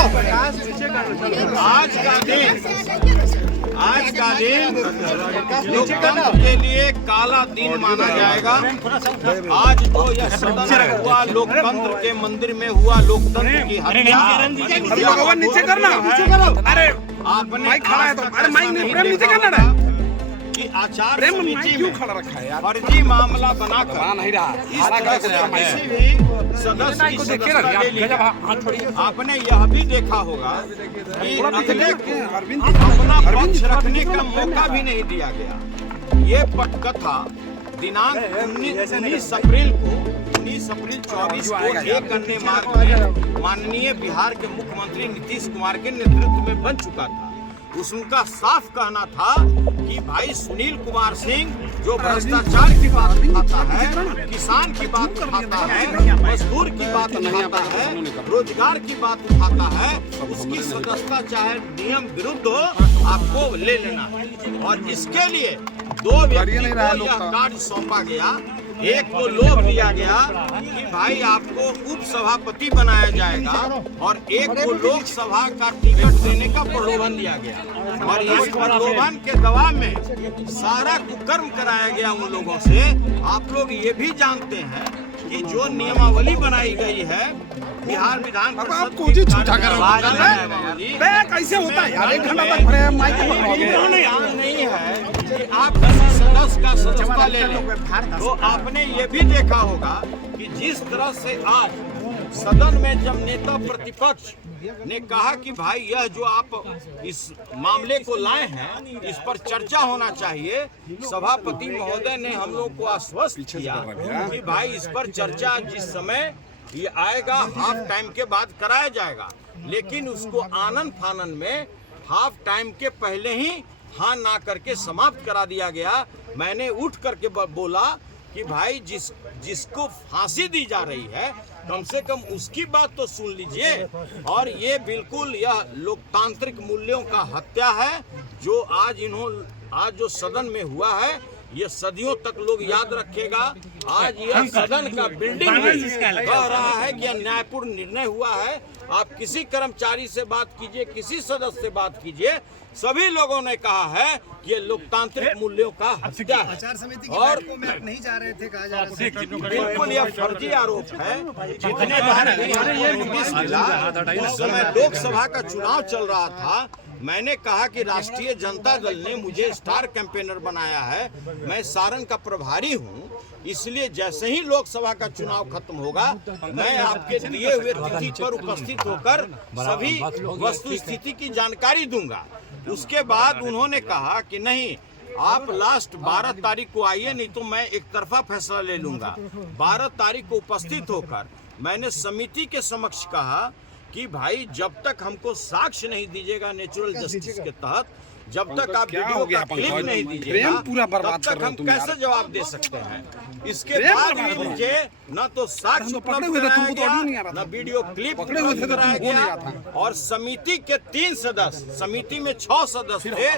आज का दिन लोकतंत्र के लिए काला दिन माना जाएगा। आज जो यह सदन में हुआ, लोकतंत्र के मंदिर में हुआ लोकतंत्र की हत्या, नीचे करना। अरे आपने खड़ा है तो अरे माइक नीचे करना कि आचार प्रेम समिति क्यों में खड़ा रखा है यार? फर्जी मामला बनाकर नहीं रहा इस तरह से किसी भी सदस्य की सदस्यता ले ली। आपने यह भी देखा होगा कि अगले को अपना पक्ष रखने का मौका भी नहीं दिया गया। ये पटकथा दिनांक 19 अप्रैल 24 को एक अन्य मार्ग में माननीय बिहार के मुख्यमंत्री नीतीश कुमार के नेतृत्व में बन चुका था। उसका साफ कहना था कि भाई सुनील कुमार सिंह जो भ्रष्टाचार की बात उठाता है, किसान की बात उठाता है, मजदूर की बात उठाता है, रोजगार की बात उठाता है, उसकी सदस्यता चाहे नियम विरुद्ध हो आपको ले लेना है। और इसके लिए दो व्यक्ति को यह कार्य सौंपा गया। एक को लोभ दिया गया कि भाई आपको उप सभापति बनाया जाएगा और एक को लोकसभा का टिकट देने का प्रलोभन दिया गया। और इस प्रलोभन के दबाव में सारा कुकर्म कराया गया उन लोगों से। आप लोग ये भी जानते हैं कि जो नियमावली बनाई गई है बिहार विधान परिषद कैसे होता है यार? 1 घंटा तक माइक नहीं है कि आप किसी सदस्य का सदस्यता ले लें। तो आपने ये भी देखा होगा कि जिस तरह से आज सदन में जब नेता प्रतिपक्ष ने कहा कि भाई यह जो आप इस मामले को लाए हैं इस पर चर्चा होना चाहिए, सभापति महोदय ने हम लोग को आश्वस्त किया कि भाई इस पर चर्चा जिस समय ये आएगा हाफ टाइम के बाद कराया जाएगा। लेकिन उसको आनन फानन में हाफ टाइम के पहले ही हाँ ना करके समाप्त करा दिया गया। मैंने उठ करके बोला कि भाई जिसको फांसी दी जा रही है कम से कम उसकी बात तो सुन लीजिए। और ये बिल्कुल यह लोकतांत्रिक मूल्यों का हत्या है जो आज जो सदन में हुआ है ये सदियों तक लोग याद रखेगा। आज यह सदन का बिल्डिंग कह रहा है कि न्यायपूर्ण निर्णय हुआ है। आप किसी कर्मचारी से बात कीजिए, किसी सदस्य से बात कीजिए, सभी लोगों ने कहा है कि ये लोकतांत्रिक मूल्यों का हत्या है। आचार समिति की बैठक में आप नहीं जा रहे थे, कहा जा रहा है। बिल्कुल यह फर्जी आरोप है। जितने बार नोटिस मिला उस समय लोकसभा का चुनाव चल रहा था, मैंने कहा कि राष्ट्रीय जनता दल ने मुझे स्टार कैंपेनर बनाया है, मैं सारण का प्रभारी हूं, इसलिए जैसे ही लोकसभा का चुनाव खत्म होगा मैं आपके दिए हुए तिथि पर उपस्थित होकर सभी वस्तु स्थिति की जानकारी दूंगा। उसके बाद उन्होंने कहा कि नहीं आप लास्ट 12 तारीख को आइए, नहीं तो मैं एक तरफा फैसला ले लूंगा। 12 तारीख को उपस्थित होकर मैंने समिति के समक्ष कहा कि भाई जब तक हमको साक्ष्य नहीं दीजिएगा नेचुरल जस्टिस के तहत, जब तक आप वीडियो का क्लिप नहीं दीजिएगा तब तक हम कैसे जवाब दे सकते हैं। इसके बाद भी मुझे न तो साक्ष्य उपलब्ध कराया गया, न वीडियो क्लिप उपलब्ध कराया गया। और समिति के 3 सदस्य, समिति में 6 सदस्य थे,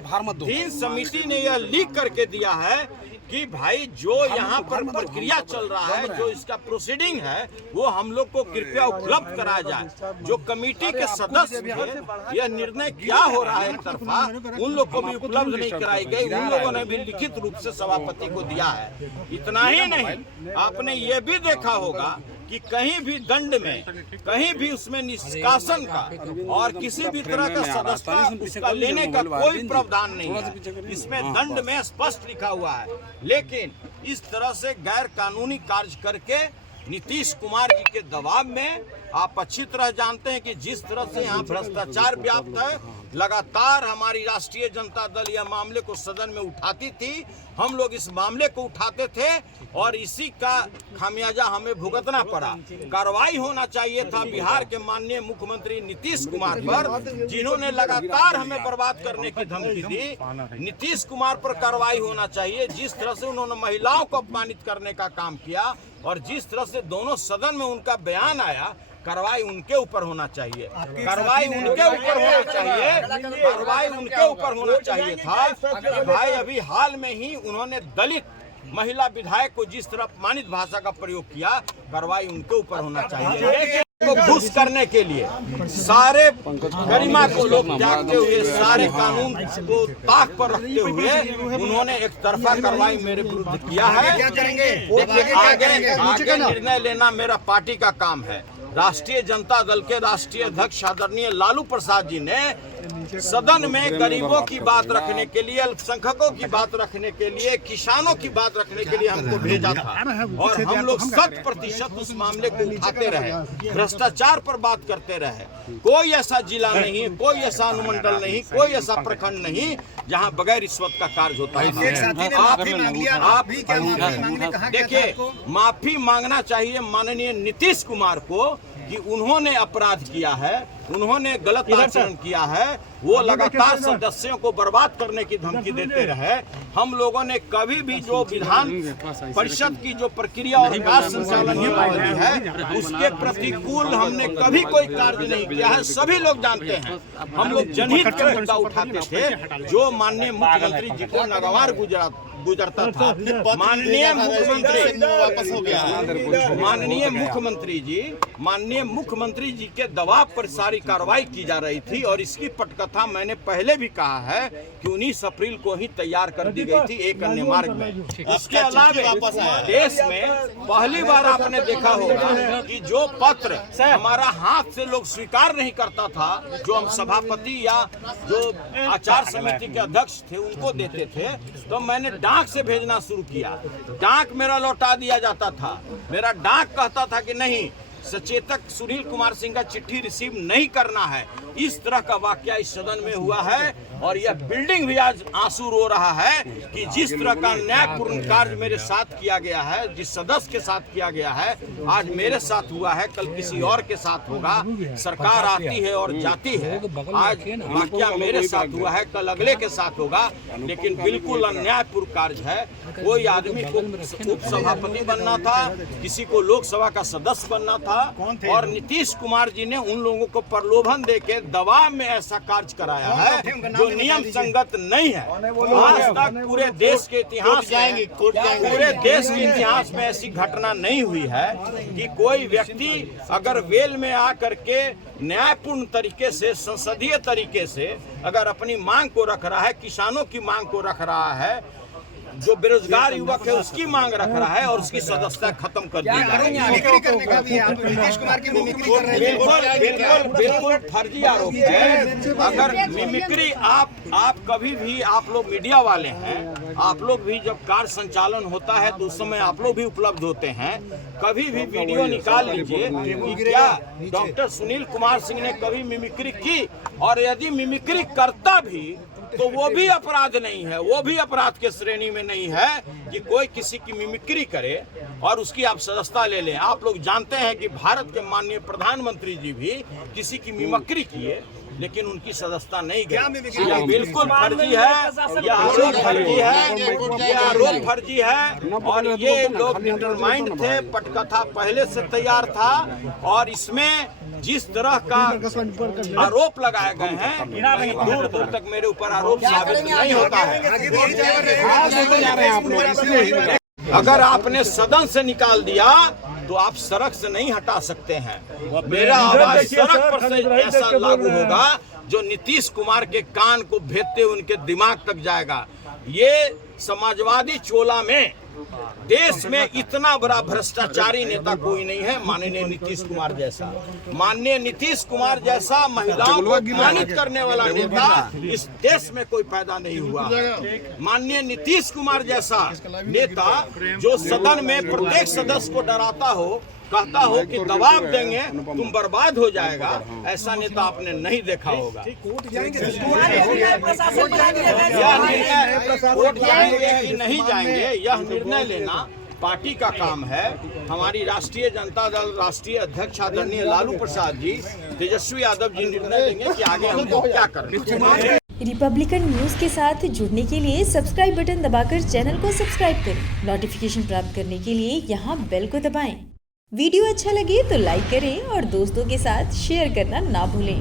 3 समिति ने यह लीक करके दिया है कि भाई जो यहाँ पर प्रक्रिया चल रहा है, जो इसका प्रोसीडिंग है वो हम लोग को कृपया उपलब्ध कराया जाए। जो कमेटी के सदस्य थे यह निर्णय क्या हो रहा है एक तरफा, उन लोग को भी उपलब्ध नहीं कराई गई। उन लोगों ने भी लिखित रूप से सभापति को दिया है। इतना ही नहीं, आपने ये भी देखा होगा कि कहीं भी दंड में, कहीं भी उसमें निष्कासन का और किसी भी तरह का सदस्यता उसका लेने का कोई प्रावधान नहीं है। इसमें दंड में स्पष्ट लिखा हुआ है। लेकिन इस तरह से गैर कानूनी कार्य करके नीतीश कुमार जी के दबाव में आप अच्छी तरह जानते हैं कि जिस तरह से यहाँ भ्रष्टाचार व्याप्त है, लगातार हमारी राष्ट्रीय जनता दल यह मामले को सदन में उठाती थी, हम लोग इस मामले को उठाते थे और इसी का खामियाजा हमें भुगतना पड़ा। कार्रवाई होना चाहिए था बिहार के माननीय मुख्यमंत्री नीतीश कुमार पर, जिन्होंने लगातार हमें बर्बाद करने की धमकी दी। नीतीश कुमार पर कार्रवाई होना चाहिए। जिस तरह से उन्होंने महिलाओं को अपमानित करने का काम किया और जिस तरह से दोनों सदन में उनका बयान आया, कार्रवाई उनके ऊपर होना चाहिए, कार्रवाई उनके ऊपर होना चाहिए, कार्रवाई उनके ऊपर होना चाहिए था। भाई अभी हाल में ही उन्होंने दलित महिला विधायक को जिस तरह अपमानित भाषा का प्रयोग किया, कार्रवाई उनके ऊपर होना चाहिए। को खुश करने के लिए सारे गरिमा को लोग त्यागते हुए, सारे कानून को ताक पर रखते हुए उन्होंने एक तरफा कार्रवाई मेरे विरुद्ध किया है। देखिए, आगे निर्णय लेना मेरा पार्टी का काम है। राष्ट्रीय जनता दल के राष्ट्रीय अध्यक्ष आदरणीय लालू प्रसाद जी ने सदन में गरीबों की बात रखने के लिए, अल्पसंख्यकों की बात रखने के लिए, किसानों की बात रखने के लिए हमको भेजा था और हम लोग 100% उस मामले को उठाते रहे, भ्रष्टाचार पर बात करते रहे। कोई ऐसा जिला नहीं, कोई ऐसा अनुमंडल नहीं, कोई ऐसा प्रखंड नहीं जहां बगैर रिश्वत का कार्य होता है। देखिए, माफी मांगना चाहिए माननीय नीतीश कुमार को कि उन्होंने अपराध किया है, उन्होंने गलत आचरण किया है, वो लगातार सदस्यों को बर्बाद करने की धमकी देते रहे। हम लोगों ने कभी भी जो विधान परिषद की जो प्रक्रिया और कार्य संचालन नियमावली है उसके प्रतिकूल हमने कभी कोई कार्य नहीं किया है। सभी लोग जानते हैं हम लोग जनहित के मुद्दा उठाते थे, जो माननीय मुख्यमंत्री जी को नागवार गुजरता था। माननीय मुख्यमंत्री जी के दबाव पर सारी कार्रवाई की जा रही थी और इसकी पटकथा मैंने पहले भी कहा है कि 19 अप्रैल को ही तैयार कर दी गई थी एक अन्य मार्ग में। इसके अलावा देश में पहली बार आपने देखा होगा कि जो पत्र हमारा हाथ से लोग स्वीकार नहीं करता था, जो हम सभापति या जो आचार समिति के अध्यक्ष थे उनको देते थे, तो मैंने डाक से भेजना शुरू किया। डाक मेरा लौटा दिया जाता था। मेरा डाक कहता था कि नहीं, सचेतक सुनील कुमार सिंह का चिट्ठी रिसीव नहीं करना है। इस तरह का वाकया इस सदन में हुआ है और यह बिल्डिंग भी आज आंसू रो रहा है कि जिस तरह का न्यायपूर्ण कार्य मेरे साथ किया गया है, जिस सदस्य के साथ किया गया है, आज मेरे साथ हुआ है, कल किसी और के साथ होगा। सरकार आती है और जाती है, आज वाकया मेरे साथ हुआ है, कल अगले के साथ होगा, लेकिन बिल्कुल अन्यायपूर्ण कार्य है। कोई आदमी को उपसभापति बनना था, किसी को लोकसभा का सदस्य बनना था और नीतीश कुमार जी ने उन लोगों को प्रलोभन देके दबाव में ऐसा कार्य कराया है जो नियम संगत नहीं है। आज तक पूरे देश के इतिहास में ऐसी घटना नहीं हुई है कि कोई व्यक्ति अगर वेल में आकर के न्यायपूर्ण तरीके से, संसदीय तरीके से अगर अपनी मांग को रख रहा है, किसानों की मांग को रख रहा है, जो बेरोजगार युवक है उसकी मांग रख रहा है और उसकी सदस्यता खत्म कर दी जा रही है। बिल्कुल फर्जी आरोप है। अगर मिमिक्री आप कभी भी, आप लोग मीडिया वाले हैं, आप लोग भी जब कार्य संचालन होता है तो उस समय आप लोग भी उपलब्ध होते हैं। कभी भी वीडियो निकाल लीजिए कि क्या डॉक्टर सुनील कुमार सिंह ने कभी मिमिक्री की, और यदि मिमिक्री करता भी तो वो भी अपराध नहीं है, वो भी अपराध के श्रेणी में नहीं है कि कोई किसी की मिमिक्री करे और उसकी आप सदस्यता ले लें। आप लोग जानते हैं कि भारत के माननीय प्रधानमंत्री जी भी किसी की मिमिक्री किए लेकिन उनकी सदस्यता नहीं गई। यह बिल्कुल फर्जी है, यह आरोप फर्जी है, यह आरोप फर्जी है और ये लोग डिटरमाइंड थे। पटकथा पहले से तैयार था और इसमें जिस तरह का आरोप लगाए गए हैं दूर दूर तक मेरे ऊपर आरोप साबित नहीं होता है। अगर आपने सदन से निकाल दिया तो आप सड़क से नहीं हटा सकते हैं। मेरा आवाज सड़क पर से ऐसा लागू होगा जो नीतीश कुमार के कान को भेदते उनके दिमाग तक जाएगा। ये समाजवादी चोला में देश में इतना बड़ा भ्रष्टाचारी नेता कोई नहीं है माननीय नीतीश कुमार जैसा। माननीय नीतीश कुमार जैसा महिलाओं को अपमानित करने वाला नेता इस देश में कोई पैदा नहीं हुआ। माननीय नीतीश कुमार जैसा नेता जो सदन में प्रत्येक सदस्य को डराता हो, कहता हो कि दबाव देंगे तुम बर्बाद हो जाएगा, ऐसा नेता आपने नहीं देखा होगा। वोट जाएंगे कि नहीं जाएंगे यह निर्णय लेना पार्टी का काम है। हमारी राष्ट्रीय जनता दल राष्ट्रीय अध्यक्ष आदरणीय लालू प्रसाद जी, तेजस्वी यादव जी निर्णय लेंगे कि आगे हमको क्या करना है। रिपब्लिकन न्यूज के साथ जुड़ने के लिए सब्सक्राइब बटन दबाकर चैनल को सब्सक्राइब करें। नोटिफिकेशन प्राप्त करने के लिए यहाँ बेल को दबाएं। वीडियो अच्छा लगे तो लाइक करें और दोस्तों के साथ शेयर करना ना भूलें।